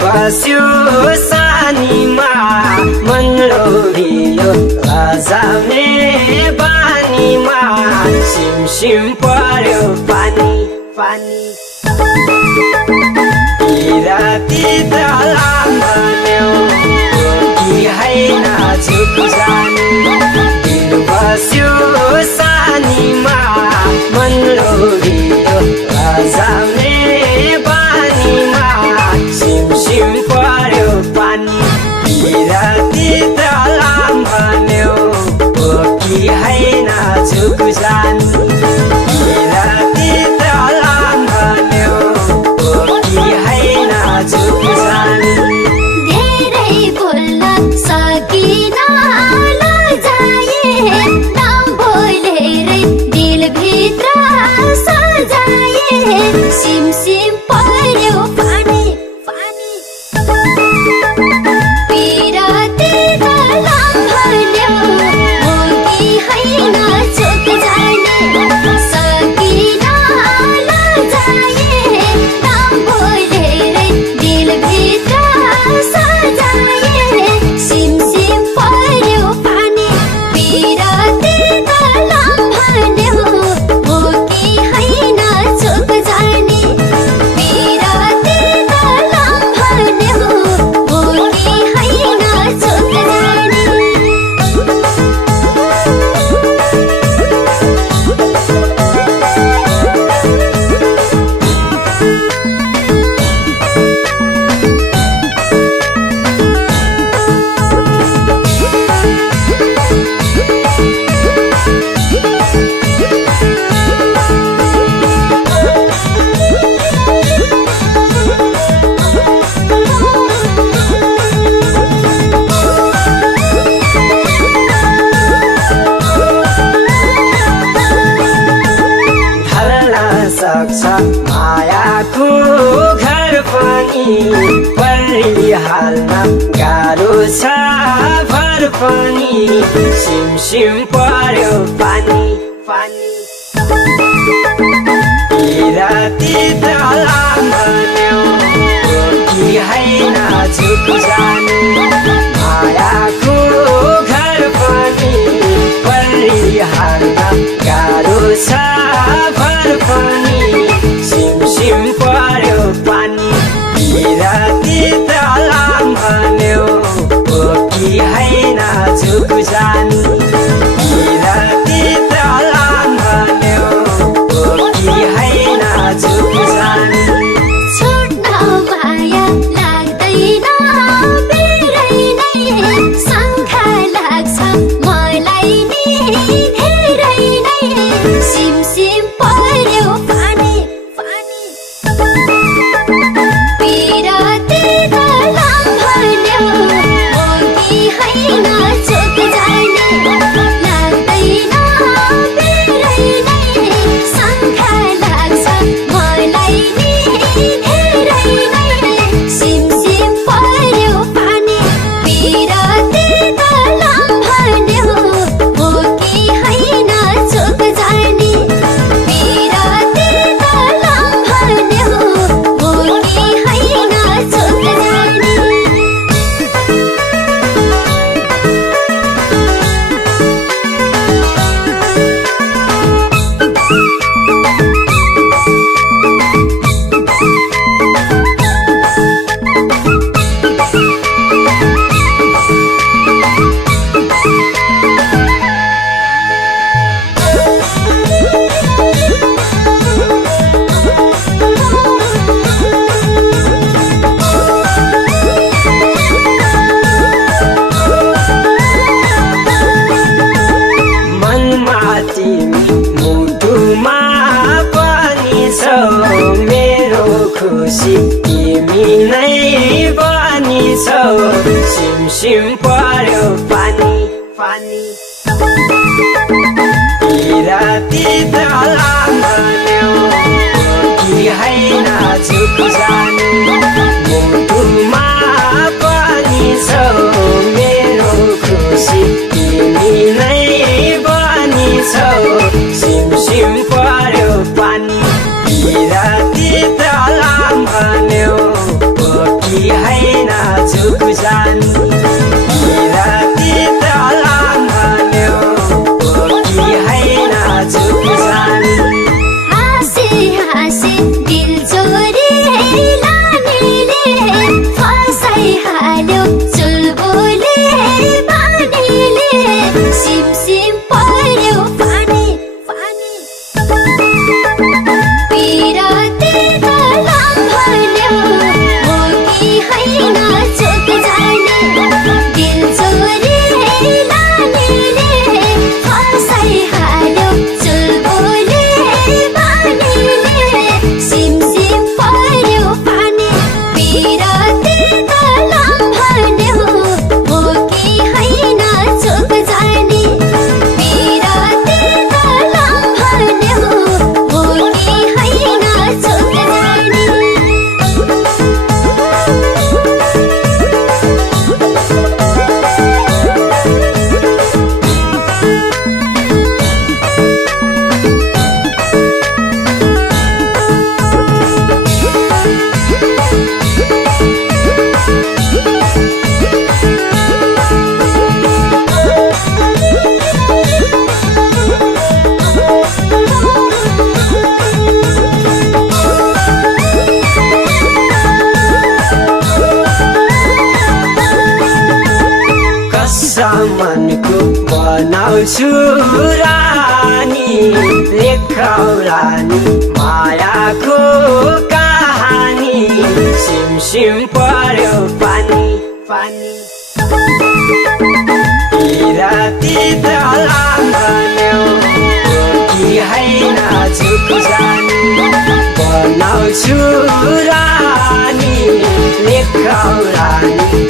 बस्यो सानीमा मन लोभियो लजाउने बानीमा सिमसिम पर्यो पानी पानी राति दलाम भन्यो कि हैन झुक जानी दिल बस्यो सानीमा मन लोभियो लजाउने बानीमा सिमसिम पर्यो पानी राति दलाम भन्यो कि हैन झुक जानी राति दलाम भन्यो कि हैन झुक जानी धेरै बोल्न सकिन लजाए नाम बोलेरै दिलभित्र सजाए सिमसिम पर्यो पानी पानी पिराती दलाम भन्यो कि हैन झुक जाने सकिन लजाए नाम बोलेरै दिलभित्र सजाए सिमसिम पर्यो पानी पिराती दलाम भन्यो कि हैन झुक जाने पिराती दलाम भन्यो कि हैन झुक जाने सक्छ मायाको घर पनि परिहाल्न गाह्रो छ भर पनि सिमसिम पर्यो पानी पानी राति दलाम भन्यो कि हैन झुक जानी मायाको घर पनि परिहाल्न गाह्रो छ भर पनि सिमसिम पर्यो पानी राति दलाम भन्यो कि हैन झुक जानी राति दलाम भन्यो कि हैन झुक जानी छोड्न माया लाग्दैन सिमसिम पर्यो पानी पानी राति तलाम भन्यो कि होइन चुक जाने मुटुमा पनि छौ मेरो खुसी तिमी नै बनी छौ सिमसिम पर्यो पानी राति तलाम भन्यो कि होइन चुक जाने राति तलाम भन्यो कि होइन चुक जाने हाँसे हाँसे दिल चोरी लानेले फसाइहाल्यो चुलबुले बानीले सिमसिम पर्यो पानी पानी पिराती तलाम भन्यो हो कि होइन चुक जाने दिल चोरी लानेले फसाइहाल्यो चुलबुले बानीले सिमसिम पर्यो पानी पिराती तलाम भन्यो हो कि होइन चुक जाने पिराती तलाम भन्यो हो कि होइन चुक जाने मनको बनाउँछु रानी लेखौ रानी मायाको कहानी सिमसिम पर्यो पानी पानी राति तलाम भन्यो कि होइन चुक जाने बनाउँछु रानी लेखौ रानी